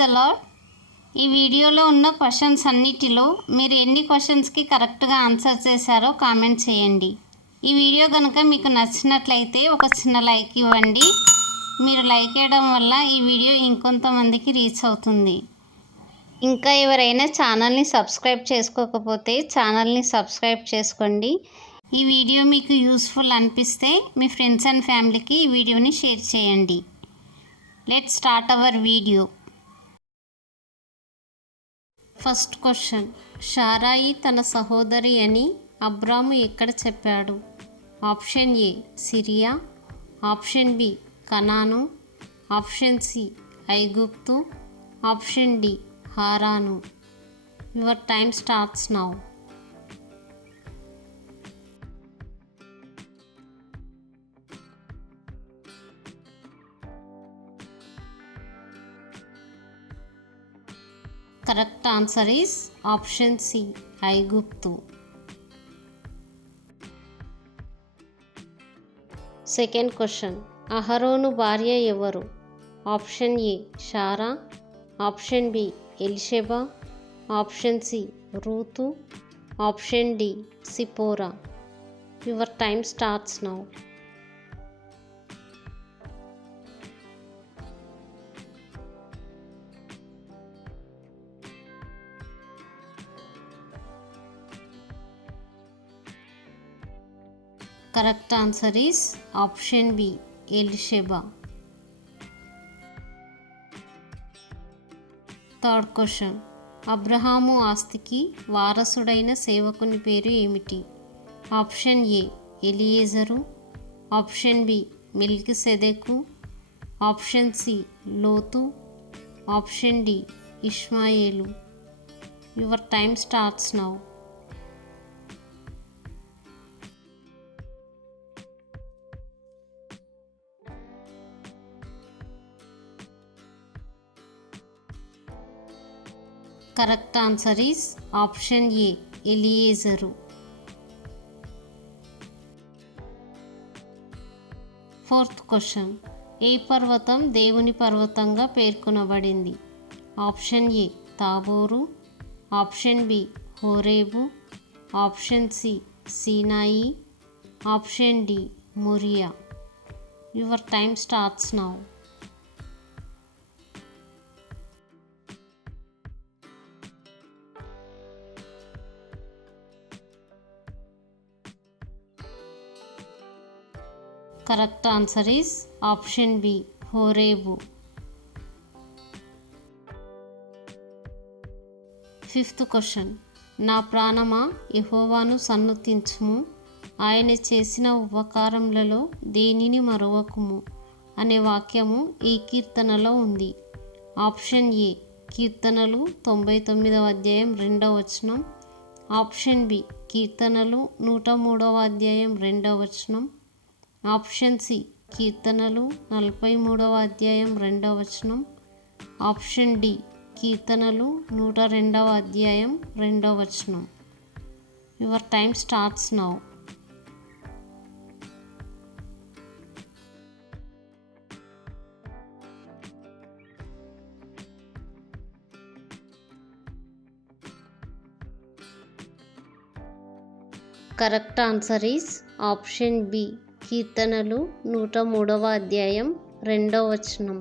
The lord. ఈ వీడియోలో ఉన్న క్వశ్చన్స్ అన్నిటిలో మీరు ఎన్ని క్వశ్చన్స్కి కరెక్ట్గా ఆన్సర్ చేశారో కామెంట్ చేయండి. ఈ వీడియో కనుక మీకు నచ్చినట్లయితే ఒక చిన్న లైక్ ఇవ్వండి. మీరు లైక్ చేయడం వల్ల ఈ వీడియో ఇంకొంతమందికి రీచ్ అవుతుంది. ఇంకా ఎవరైనా ఛానల్ని సబ్స్క్రైబ్ చేసుకోకపోతే ఛానల్ని సబ్స్క్రైబ్ చేసుకోండి. ఈ వీడియో మీకు యూస్ఫుల్ అనిపిస్తే మీ ఫ్రెండ్స్ అండ్ ఫ్యామిలీకి ఈ వీడియోని షేర్ చేయండి. Let's start our video. First question, Sarai తన సహోదరి అని అబ్రాము ఎక్కడ చెప్పాడు? Option A Syria, option B Canaan, option C ఐగుప్తు, option D Haran. Your time starts now. Correct answer is option C ఐగుప్తు. సెకండ్ క్వశ్చన్, అహరోను భార్య ఎవరు? Option A Sarah, option B Elisheba, option C Ruth, option D Zipporah. Your time starts now. Correct answer is option B Elisheba. Third question, Abraham ఆస్తికి వారసుడైన సేవకుని పేరు ఏమిటి? Option A Eliezer, option B Melchizedek, option C Lot, option D Ishmael. Your time starts now. Correct answer is option A Eliezer. Fourth question, ఏ పర్వతం దేవుని పర్వతంగా పేర్కొనబడింది? Option A Tabor, option B Horeb, option C Sinai, option D Moriah. Your time starts now. Correct answer is option B Horeb. Fifth question, నా ప్రాణమా యెహోవాను సన్నుతించుము, ఆయన చేసిన ఉపకారములలో దేనిని మరువకుము అనే వాక్యము ఈ కీర్తనలో ఉంది. ఆప్షన్ ఏ కీర్తనలు 99వ అధ్యాయం 2వ వచనం, ఆప్షన్ బి కీర్తనలు 103వ అధ్యాయం 2వ వచనం, ఆప్షన్ సి కీర్తనలు 43వ అధ్యాయం 2వ వచనం, ఆప్షన్ డి కీర్తనలు 102వ అధ్యాయం 2వ వచనం. Your time starts now. Correct answer is option B కీర్తనలు 103వ అధ్యాయం 2వ వచనం.